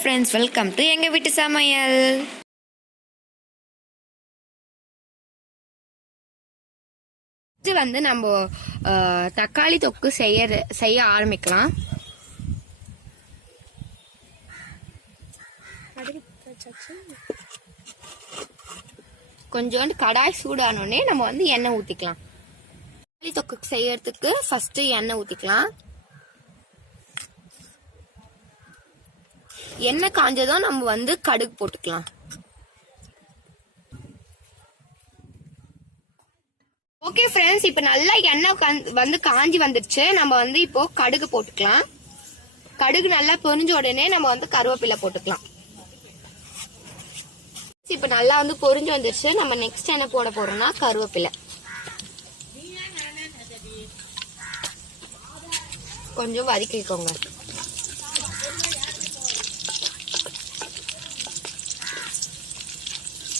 Friends, welcome to எங்கள் வீட்டு சமையல். வந்து நம்ம தக்காளி தொக்கு செய்ய ஆரம்பிக்கலாம். கொஞ்சோண்டு கடாய் சூடானோடனே நம்ம வந்து எண்ணெய் ஊற்றிக்கலாம். தக்காளி தொக்கு செய்யறதுக்கு ஃபர்ஸ்ட் எண்ணெய் ஊற்றிக்கலாம். எண்ணெய் காஞ்சதும் நம்ம வந்து கடுகு போட்டுக்கலாம். ஓகே ஃப்ரெண்ட்ஸ், இப்போ நல்லா எண்ணெய் வந்து காஞ்சி வந்துடுச்சு. நம்ம வந்து இப்போ கடுகு போட்டுக்கலாம். கடுகு நல்லா பொரிஞ்ச உடனே நம்ம வந்து கருவேப்பிலை போட்டுக்கலாம். இப்போ நல்லா வந்து பொரிஞ்சு வந்துடுச்சு. நம்ம நெக்ஸ்ட் என்ன போட போறோம்னா கருவேப்பிலை. கொஞ்சம் வதக்கிக்கோங்க.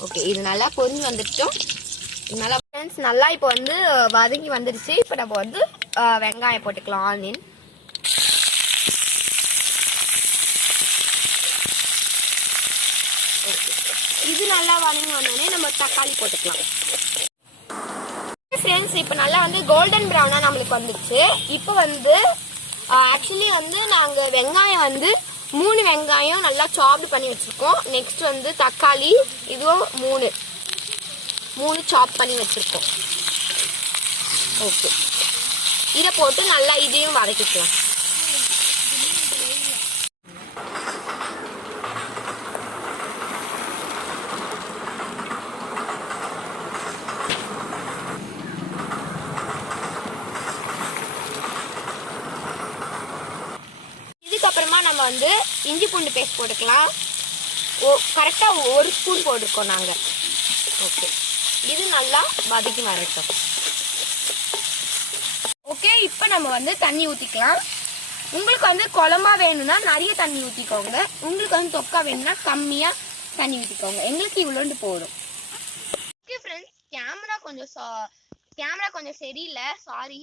ஓகே, இது நல்லா பொரிஞ்சு வந்துட்டோம். நல்லா ஃப்ரெண்ட்ஸ், நல்லா இப்போ வந்து வதங்கி வந்துடுச்சு. இப்போ நம்ம வந்து வெங்காயம் போட்டுக்கலாம். ஆனியன் இது நல்லா வதங்கி வந்தோடனே நம்ம தக்காளி போட்டுக்கலாம். ஃப்ரெண்ட்ஸ், இப்போ நல்லா வந்து கோல்டன் ப்ரௌனா நம்மளுக்கு வந்துடுச்சு. இப்போ வந்து ஆக்சுவலி வந்து நாங்கள் வெங்காயம் வந்து 3 வெங்காயம் நல்லா சாப்டு பண்ணி வச்சிருக்கோம். நெக்ஸ்ட் வந்து தக்காளி இதுவும் 3 சாப் பண்ணி வச்சிருக்கோம். ஓகே, இதை போட்டு நல்லா இதையும் வதக்கிக்கலாம். இதுக்கப்புறமா நம்ம வந்து இஞ்சி பூண்டு பேஸ்ட் போட்டுக்கலாம். கரெக்டாக 1 ஸ்பூன் போட்டிருக்கோம் நாங்கள். ஓகே, இது நல்லா வதக்கி வரட்டும். ஓகே, இப்போ நம்ம வந்து தண்ணி ஊற்றிக்கலாம். உங்களுக்கு வந்து குழம்பா வேணும்னா நிறைய தண்ணி ஊற்றிக்கோங்க. உங்களுக்கு வந்து தொக்கா வேணும்னா கம்மியாக தண்ணி ஊற்றிக்கோங்க. எங்களுக்கு இவ்வளோண்டு போதும். ஓகே ஃப்ரெண்ட்ஸ், கேமரா கொஞ்சம் சரியில்லை, சாரி.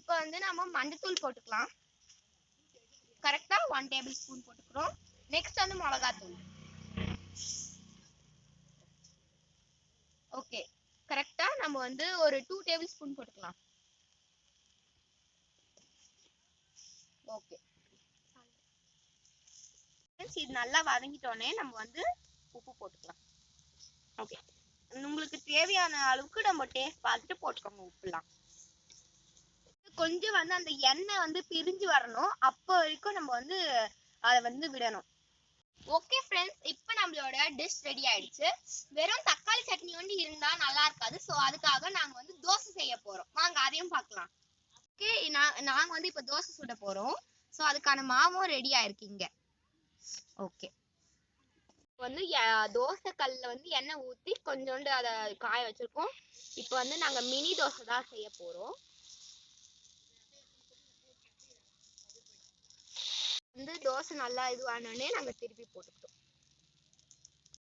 இப்போ வந்து நம்ம மஞ்சத்தூள் போட்டுக்கலாம். கரெக்டாக 1 டேபிள் ஸ்பூன் போட்டுக்கிறோம். நெக்ஸ்ட் வந்து மிளகாத்தூள். ஓகே, கரெக்டா நம்ம வந்து ஒரு 2 டேபிள் ஸ்பூன் போட்டுக்கலாம். ஓகே, இது நல்லா வதங்கிட்டோன்னே நம்ம வந்து உப்பு போட்டுக்கலாம். ஓகே, உங்களுக்கு தேவையான அளவுக்கு நம்ம டேஸ்ட் பார்த்துட்டு போட்டுக்கோங்க உப்புலாம். கொஞ்சம் வந்து அந்த எண்ணெய் வந்து பிரிஞ்சு வரணும். அப்போ வரைக்கும் நம்ம வந்து அதை வந்து விடணும். ஓகே ஃப்ரெண்ட்ஸ், இப்போ நம்மளோட டிஷ் ரெடி ஆயிடுச்சு. வெறும் தக்காளி சட்னி வந்து இருந்தா நல்லா இருக்காது. ஸோ அதுக்காக நாங்கள் வந்து தோசை செய்ய போறோம். வாங்க அதையும் பார்க்கலாம். ஓகே, நாங்கள் வந்து இப்போ தோசை சுட போறோம். ஸோ அதுக்கான மாவும் ரெடி ஆயிருக்கீங்க. ஓகே, வந்து தோசை கல்ல வந்து எண்ணெய் ஊற்றி கொஞ்சோண்டு அதை காய வச்சிருக்கோம். இப்போ வந்து நாங்கள் மினி தோசை தான் செய்ய போறோம். வந்து தோசை நல்லா இதுவானோடனே நாங்கள் திருப்பி போட்டுக்கிட்டோம்.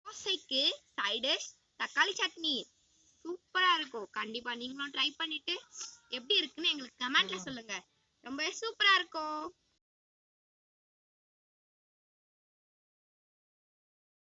தோசைக்கு சைட் டிஷ் தக்காளி சட்னி சூப்பரா இருக்கும். கண்டிப்பா நீங்களும் ட்ரை பண்ணிட்டு எப்படி இருக்குன்னு எங்களுக்கு கமெண்ட்ல சொல்லுங்க. ரொம்ப சூப்பரா இருக்கும்.